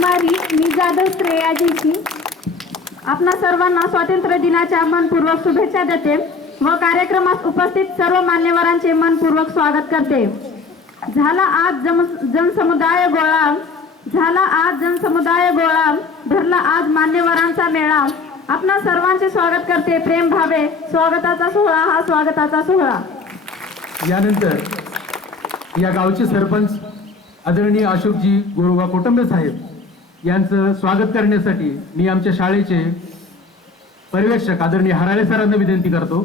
कुमारी मी जाधव श्रेया जोशी आपणा सर्वांना स्वातंत्र्य दिनाच्या मनपूर्वक शुभेच्छा देते व कार्यक्रमास उपस्थित सर्व मान्यवरांचे मनपूर्वक स्वागत करते. झाला आज जम जनसमुदाय गोळा. झाला आज जनसमुदाय गोळा. भरला आज मान्यवरांचा मेळा. आपणा सर्वांचे स्वागत करते. प्रेम भावे. स्वागताचा सोहळा हा स्वागताचा सोहळा. यानंतर या गावचे सरपंच आदरणीय अशोकजी गोरोबा कोटंबे साहेब. यांचं स्वागत करण्यासाठी मी आमच्या शाळेचे पर्यवेक्षक आदरणीय हराळे सरांना विनंती करतो.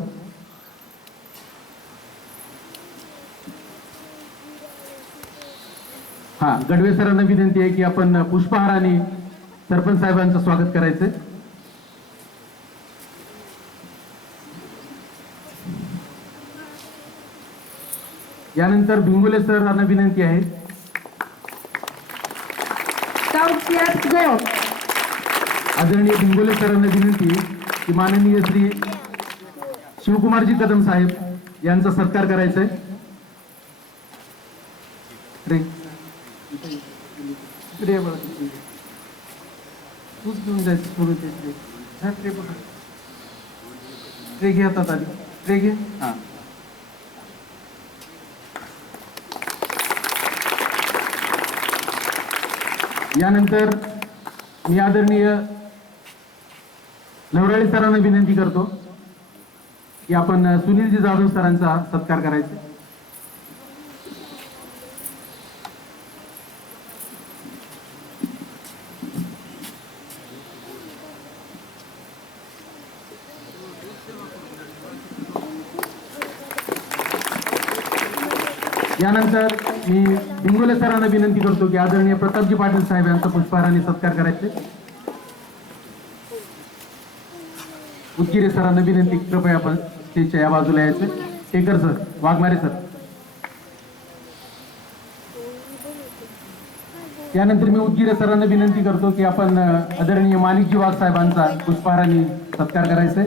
हा गडवे सरांना विनंती आहे की आपण पुष्पहाराने सरपंच साहेबांचं स्वागत करायचं यानंतर भिंगुले सरांना विनंती आहे. आदरणीय भिंगोले सरांना विनंती की माननीय श्री शिवकुमारजी कदम साहेब यांचा सत्कार करायचा आहे रे. तूच घेऊन जायचं सोडून ते. हा, घे हातात आधी ट्रे घे. हा. यानंतर मी आदरणीय लवराळे सरांना विनंती करतो की आपण सुनीलजी जाधव सरांचा सत्कार करायचा यानंतर मी हिंगोले सरांना विनंती करतो की आदरणीय प्रतापजी पाटील साहेब यांचा पुष्पहाराने सत्कार करायचे. उदगिरे सरांना विनंती कृपया आपण स्टेजच्या या बाजूला यायचे. Tekar sir Waghmare sir. यानंतर मी उदगिरे सरांना विनंती करतो की आपण आदरणीय माणिकजी वाघ साहेबांचा पुष्पहाराने सत्कार करायचा.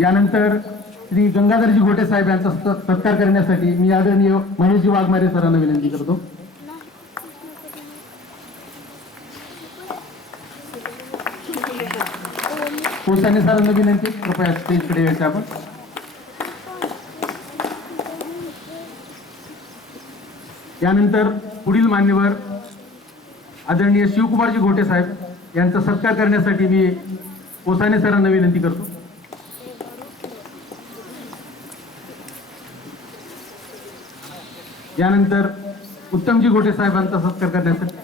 यानंतर श्री गंगाधरजी घोटे साहेब यांचा सत्कार करण्यासाठी मी आदरणीय महेशजी वाघमारे सरांना विनंती करतो. कोसाने सरांना विनंती. कृपया स्टेजकडे यायचं आपण. यानंतर पुढील मान्यवर आदरणीय शिवकुमारजी घोटे साहेब यांचा सत्कार करण्यासाठी मी कोसाने सरांना विनंती करतो. यानंतर उत्तमजी गोटे साहेबांचा सत्कार करण्यासाठी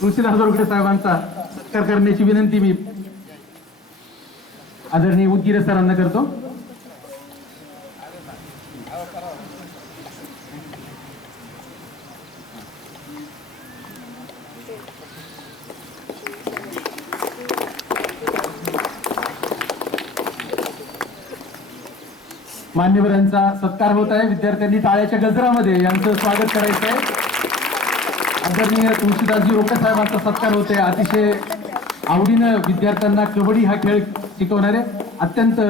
तुळशीदास घोटे साहेबांचा सत्कार करण्याची विनंती मी आदरणीय उदगिरे सरांना करतो. मान्यवरांचा सत्कार होत आहे. विद्यार्थ्यांनी टाळ्याच्या गजरामध्ये यांचं स्वागत करायचं आहे. आदरणीय तुळशीदासजी रोके साहेबांचा सत्कार होते अतिशय आवडीनं विद्यार्थ्यांना कबड्डी हा खेळ शिकवणारे. अत्यंत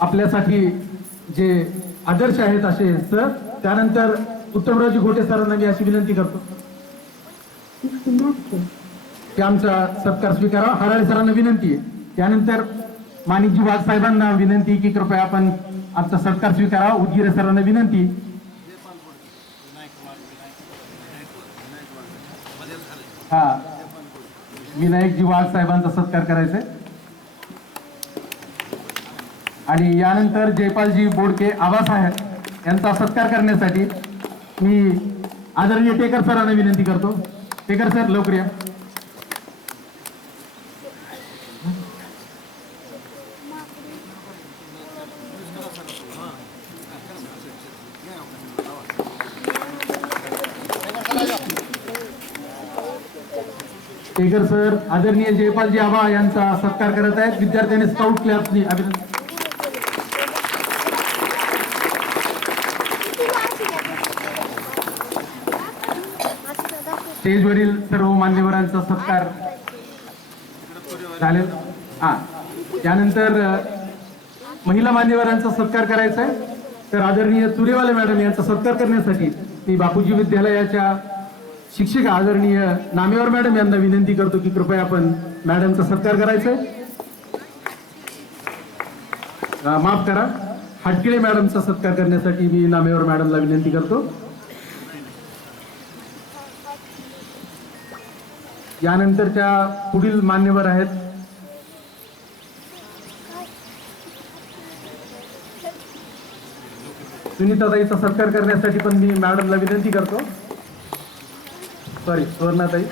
आपल्यासाठी जे आदर्श आहेत असे सर. त्यानंतर उत्तमरावजी घोटे सरांना मी अशी विनंती करतो. की आमचा सत्कार स्वीकारा हराळे सरांना विनंती आहे. त्यानंतर माणिकजी वाघ साहेबांना विनंती की कृपया आपण आमचा सत्कार स्वीकारा उदगिरे सरांना विनंती. हा. विनायकजी वाघ साहेबांचा सत्कार करायचा आहे. आणि यानंतर जयपालजी बोडके आबासाहेब यांचा सत्कार करण्यासाठी मी आदरणीय टेकर सरांना विनंती करतो. टेकर सर लवकर या. टेकर सर आदरणीय जयपालजी आबा यांचा सत्कार करत आहेत. विद्यार्थ्यांनी स्काउट क्लासनी अभिनंदन. स्टेजवरील सर्व मान्यवरांचा सत्कार चालेल हा. त्यानंतर महिला मान्यवरांचा सत्कार करायचा आहे. तर आदरणीय तुरेवाले मॅडम यांचा सत्कार करण्यासाठी मी बापूजी विद्यालयाच्या शिक्षिका आदरणीय नामेवर मॅडम यांना विनंती करतो की कृपया आपण मॅडमचा सत्कार करायचा माफ करा हाटकिळे मॅडमचा सत्कार करण्यासाठी मी नामेवर मॅडमला विनंती करतो. यानंतरच्या पुढील मान्यवर आहेत. सुनीताताईचा सत्कार करण्यासाठी पण मी मॅडमला विनंती करतो. सॉरी सुवर्णाताई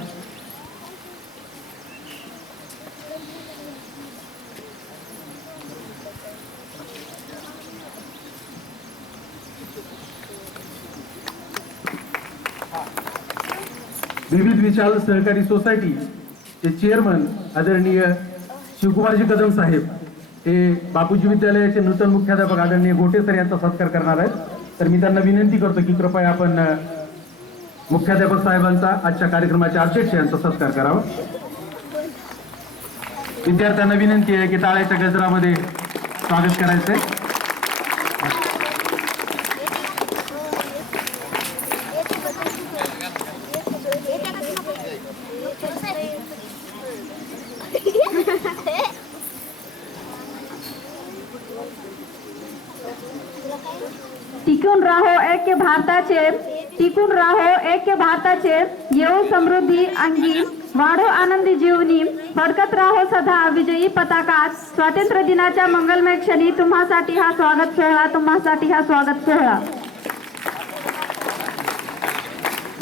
विविध विशाल सहकारी सोसायटी चे चेअरमन आदरणीय शिवकुमारजी कदम साहेब हे बापूजी विद्यालयाचे नूतन मुख्याध्यापक आदरणीय गोटे सर यांचा सत्कार करणार आहेत. तर मी त्यांना विनंती करतो की कृपया आपण मुख्याध्यापक साहेबांचा आजच्या कार्यक्रमाच्या अध्यक्ष यांचा सत्कार करावा. विद्यार्थ्यांना विनंती आहे की टाळ्याच्या गजरामध्ये स्वागत करायचंय. टिकून राहो ऐक्य भारताचे. टिकून राहो ऐक्य भारताचे येऊ समृद्धी अंगी वाढो आनंदी जीवनी. फडकत राहो सदा विजयी पताकात. स्वातंत्र्य दिनाच्या मंगलमय क्षणी तुम्हासाठी हा स्वागत सोहळा तुम्हासाठी हा स्वागत सोहळा.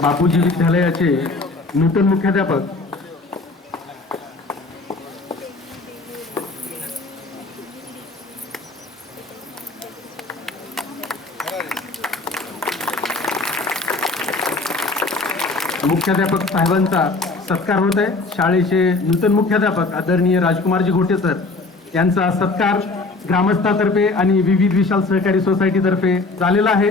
बापूजी विद्यालयाचे नूतन मुख्याध्यापक मुख्याध्यापक साहेबांचा सत्कार होत आहे. शाळेचे नूतन मुख्याध्यापक आदरणीय राजकुमारजी घोटे सर यांचा सत्कार ग्रामस्थातर्फे आणि विविध विशाल सहकारी सोसायटीतर्फे झालेला आहे.